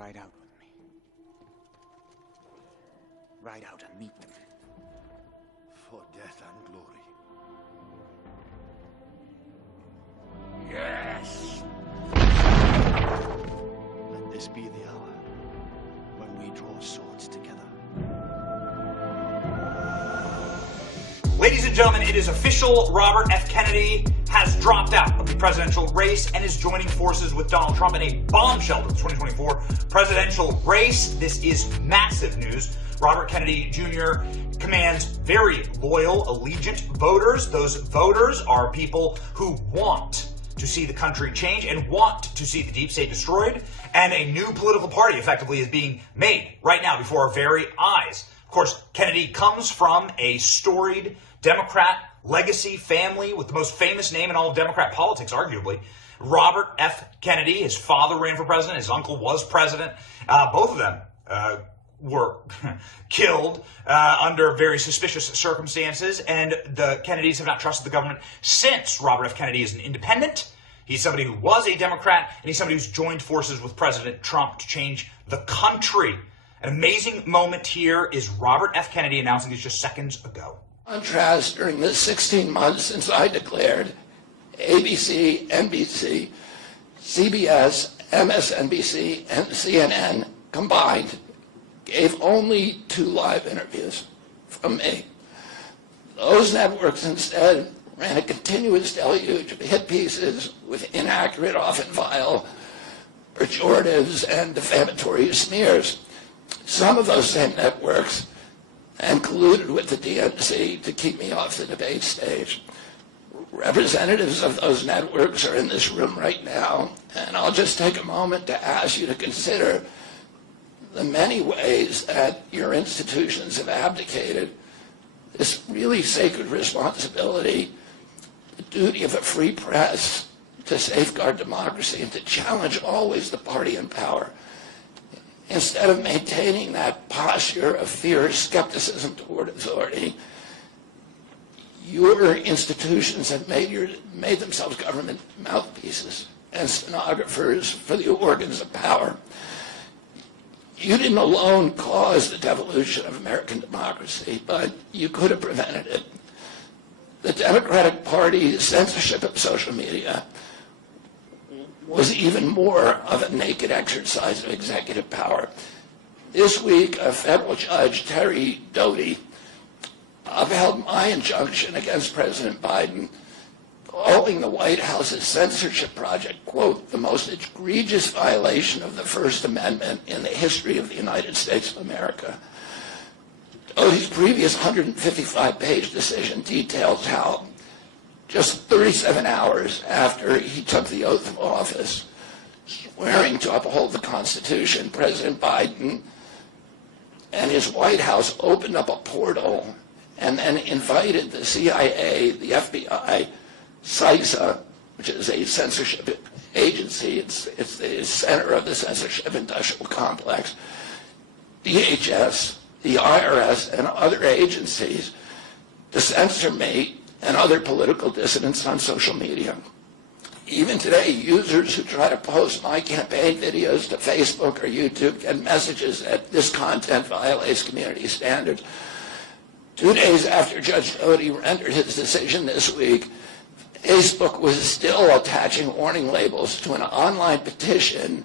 Ride out with me. Ride out and meet them. For death and glory. Yes! Let this be the hour when we draw swords together. Ladies and gentlemen, it is official. Robert F. Kennedy has dropped out of the presidential race and is joining forces with Donald Trump in a bombshell to the 2024 presidential race. This is massive news. Robert Kennedy Jr. commands very loyal, allegiant voters. Those voters are people who want to see the country change and want to see the deep state destroyed. And a new political party effectively is being made right now before our very eyes. Of course, Kennedy comes from a storied Democrat legacy family with the most famous name in all of Democrat politics, arguably. Robert F. Kennedy, his father ran for president, his uncle was president. Both of them were killed under very suspicious circumstances, and the Kennedys have not trusted the government since. Robert F. Kennedy is an independent. He's somebody who was a Democrat, and he's somebody who's joined forces with President Trump to change the country. An amazing moment here is Robert F. Kennedy announcing this just seconds ago. Contrast during the 16 months since I declared, ABC, NBC, CBS, MSNBC, and CNN combined gave only 2 live interviews from me. Those networks instead ran a continuous deluge of hit pieces with inaccurate, often vile, pejoratives and defamatory smears. Some of those same networks and colluded with the DNC to keep me off the debate stage. Representatives of those networks are in this room right now, and I'll just take a moment to ask you to consider the many ways that your institutions have abdicated this really sacred responsibility, the duty of a free press to safeguard democracy and to challenge always the party in power. Instead of maintaining that posture of fear or skepticism toward authority, your institutions have made themselves government mouthpieces and stenographers for the organs of power. You didn't alone cause the devolution of American democracy, but you could have prevented it. The Democratic Party's censorship of social media was even more of a naked exercise of executive power. This week, a federal judge, Terry Doty, upheld my injunction against President Biden, calling the White House's censorship project, quote, the most egregious violation of the First Amendment in the history of the United States of America. Doty's previous 155-page decision details how just 37 hours after he took the oath of office, swearing to uphold the Constitution, President Biden and his White House opened up a portal and then invited the CIA, the FBI, CISA, which is a censorship agency, it's the center of the censorship industrial complex, DHS, the IRS, and other agencies to censor me and other political dissidents on social media. Even today, users who try to post my campaign videos to Facebook or YouTube get messages that this content violates community standards. 2 days after Judge Doty rendered his decision this week, Facebook was still attaching warning labels to an online petition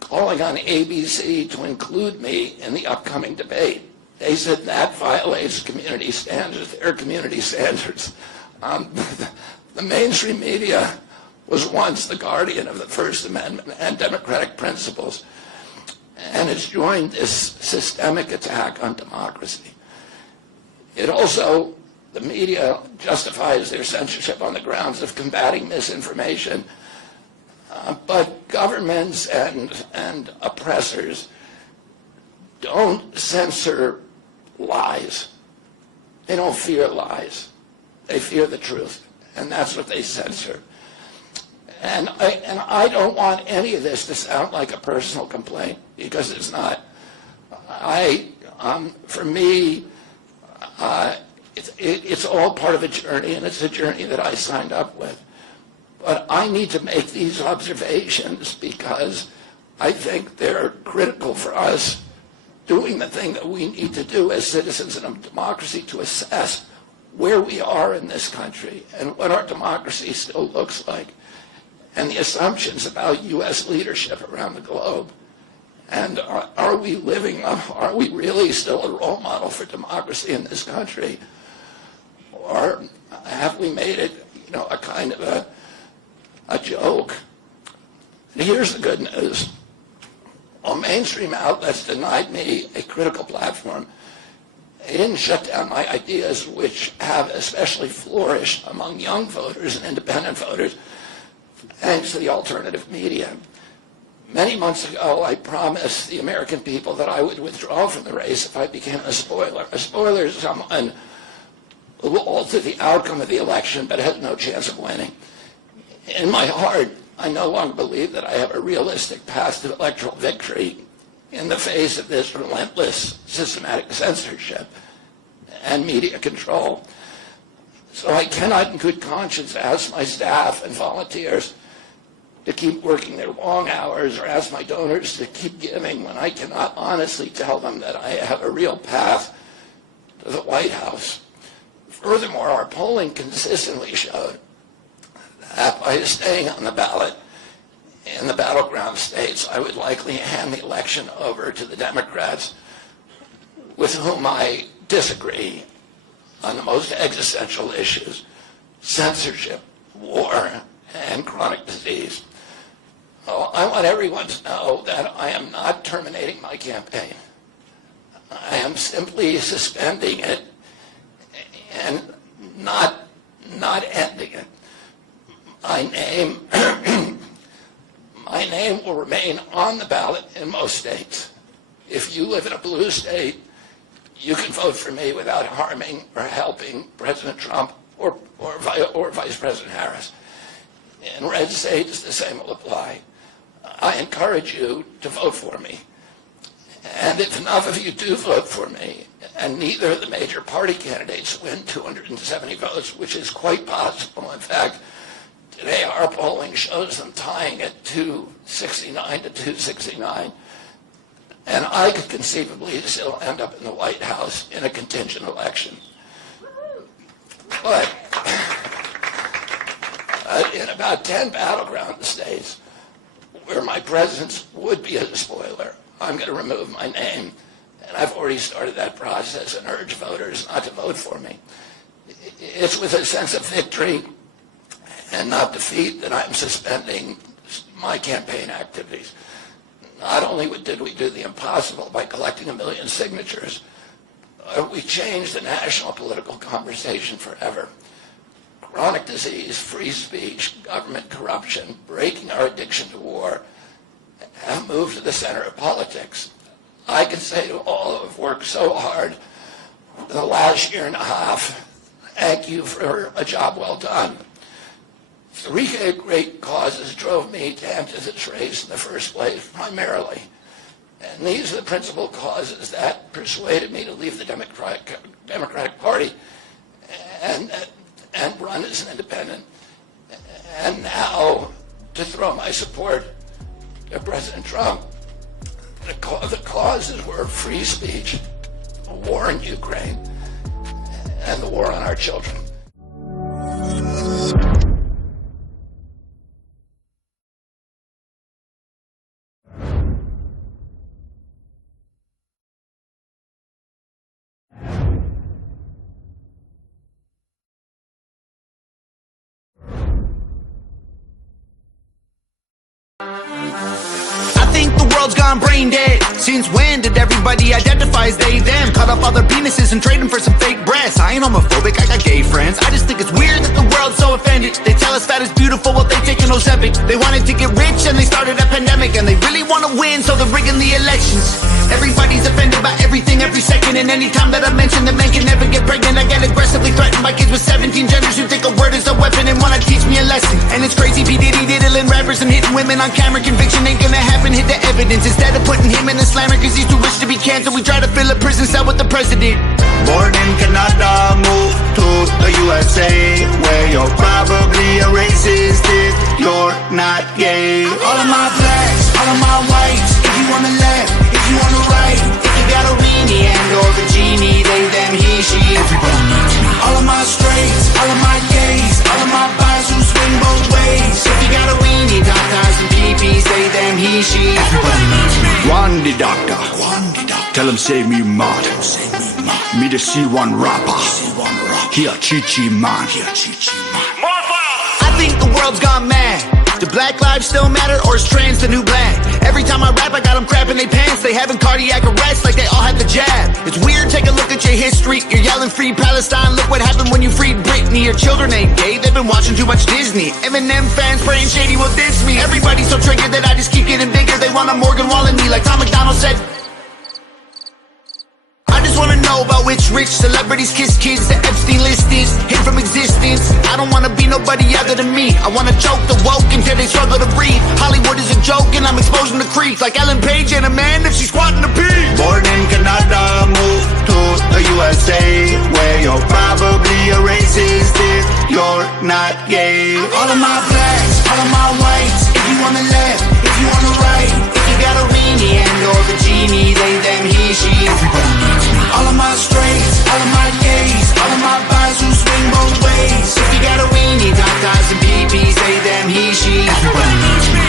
calling on ABC to include me in the upcoming debate. They said that violates community standards, their community standards. The mainstream media was once the guardian of the First Amendment and democratic principles, and it's joined this systemic attack on democracy. It also, the media justifies their censorship on the grounds of combating misinformation, but governments and oppressors don't censor lies. They don't fear lies. They fear the truth, and that's what they censor. And I don't want any of this to sound like a personal complaint, because it's not. For me, it's all part of a journey, and it's a journey that I signed up with. But I need to make these observations because I think they're critical for us doing the thing that we need to do as citizens in a democracy to assess where we are in this country and what our democracy still looks like, and the assumptions about U.S. leadership around the globe. And are we living up, are we really still a role model for democracy in this country? Or have we made it, a kind of a joke? And here's the good news. While mainstream outlets denied me a critical platform, they didn't shut down my ideas, which have especially flourished among young voters and independent voters, thanks to the alternative media. Many months ago, I promised the American people that I would withdraw from the race if I became a spoiler. A spoiler is someone who will alter the outcome of the election but has no chance of winning. In my heart, I no longer believe that I have a realistic path to electoral victory in the face of this relentless systematic censorship and media control. So I cannot in good conscience ask my staff and volunteers to keep working their long hours or ask my donors to keep giving when I cannot honestly tell them that I have a real path to the White House. Furthermore, our polling consistently showed that by staying on the ballot in the battleground states, I would likely hand the election over to the Democrats, with whom I disagree on the most existential issues: censorship, war, and chronic disease. Oh, I want everyone to know that I am not terminating my campaign. I am simply suspending it and not ending it. My name will remain on the ballot in most states. If you live in a blue state, you can vote for me without harming or helping President Trump or Vice President Harris. In red states, the same will apply. I encourage you to vote for me. And if enough of you do vote for me, and neither of the major party candidates win 270 votes, which is quite possible. In fact, today our polling shows them tying at 269 to 269. And I could conceivably still end up in the White House in a contingent election. But in about 10 battleground states where my presence would be a spoiler, I'm going to remove my name. And I've already started that process and urge voters not to vote for me. It's with a sense of victory and not defeat that I'm suspending my campaign activities. Not only did we do the impossible by collecting 1 million signatures, we changed the national political conversation forever. Chronic disease, free speech, government corruption, breaking our addiction to war have moved to the center of politics. I can say to all who have worked so hard in the last year and a half, thank you for a job well done. 3 great causes drove me to enter this race in the first place, primarily. And these are the principal causes that persuaded me to leave the Democratic Party and run as an independent. And now to throw my support to President Trump. The causes were free speech, the war in Ukraine, and the war on our children. Gone brain dead. Since when did everybody identify as they, them? Cut off all their penises and trade them for some fake breasts. I ain't homophobic, I got gay friends. I just think it's weird that the world's so offended. They tell us fat is beautiful while they take an Ozempic. They wanted to get rich and they started a pandemic. And they really want to win, so they're rigging the elections. Everybody's offended by everything every second. And anytime that I mention that men can never get pregnant, I get aggressively threatened by kids with 17 genders who think a word is a weapon and want to teach me a lesson. And it's crazy, P. Diddy diddling rappers and hitting women on camera. Conviction ain't gonna happen, hit the evidence. Instead of putting him in a slammer cause he's too rich to be canceled, we try to fill a prison cell with the president. Born in Canada, moved to the USA, where you're probably a racist if you're not gay. All of my blacks, all of my white doctor. Tell him save me man. Me to see one rapper. He a chichi man. I think the world's gone mad. Do black lives still matter, or is trans the new black? Every time I rap, I got them crapping they pants. They having cardiac arrest like they all had the jab. It's weird, take a look at your history. You're yelling free Palestine, look what happened when you freed Britney. Your children ain't gay, they've been watching too much Disney. Eminem fans praying Shady will diss me. Everybody's so triggered that I just keep getting bigger. They want a Morgan Wallen me like Tom McDonald said. I just wanna know about which rich celebrities kiss kids. The Epstein list is hid from existence. I don't wanna be nobody other than me. I wanna choke the woke until they struggle to breathe. Hollywood is a joke and I'm exposing the creep. Like Ellen Page and a man if she's squatting to pee. Born in Canada, moved to the USA, where you're probably a racist if you're not gay. All of my blacks, all of my whites. If you on the left, if you on the right. If you got a weenie and or the genie, they, them, he, she. Everybody needs me. All of my straights, all of my gays, all of my guys who swing both ways. If you got a weenie, tatas and peepees, they, them, he, she. Everybody needs me.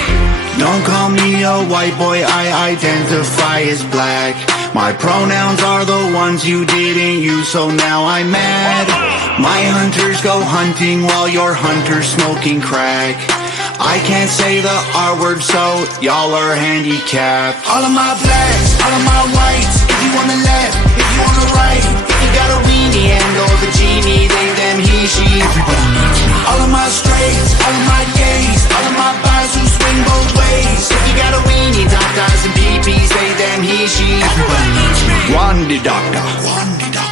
Don't call me a white boy, I identify as black. My pronouns are the ones you didn't use, so now I'm mad. My hunters go hunting while your hunter's smoking crack. I can't say the R word, so y'all are handicapped. All of my blacks, all of my whites. If you on the left, if you on the right. If you got a weenie and or the genie, they, them, he, she. Everybody needs me. All of my straights, all of my gays, all of my guys who swing both ways. If you got a weenie, tatas and peepees, they, them, he, she. Everybody needs me. One the doctor.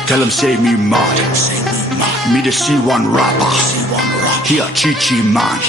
Tell him save me man. Me to see one rapper. He a chichi man.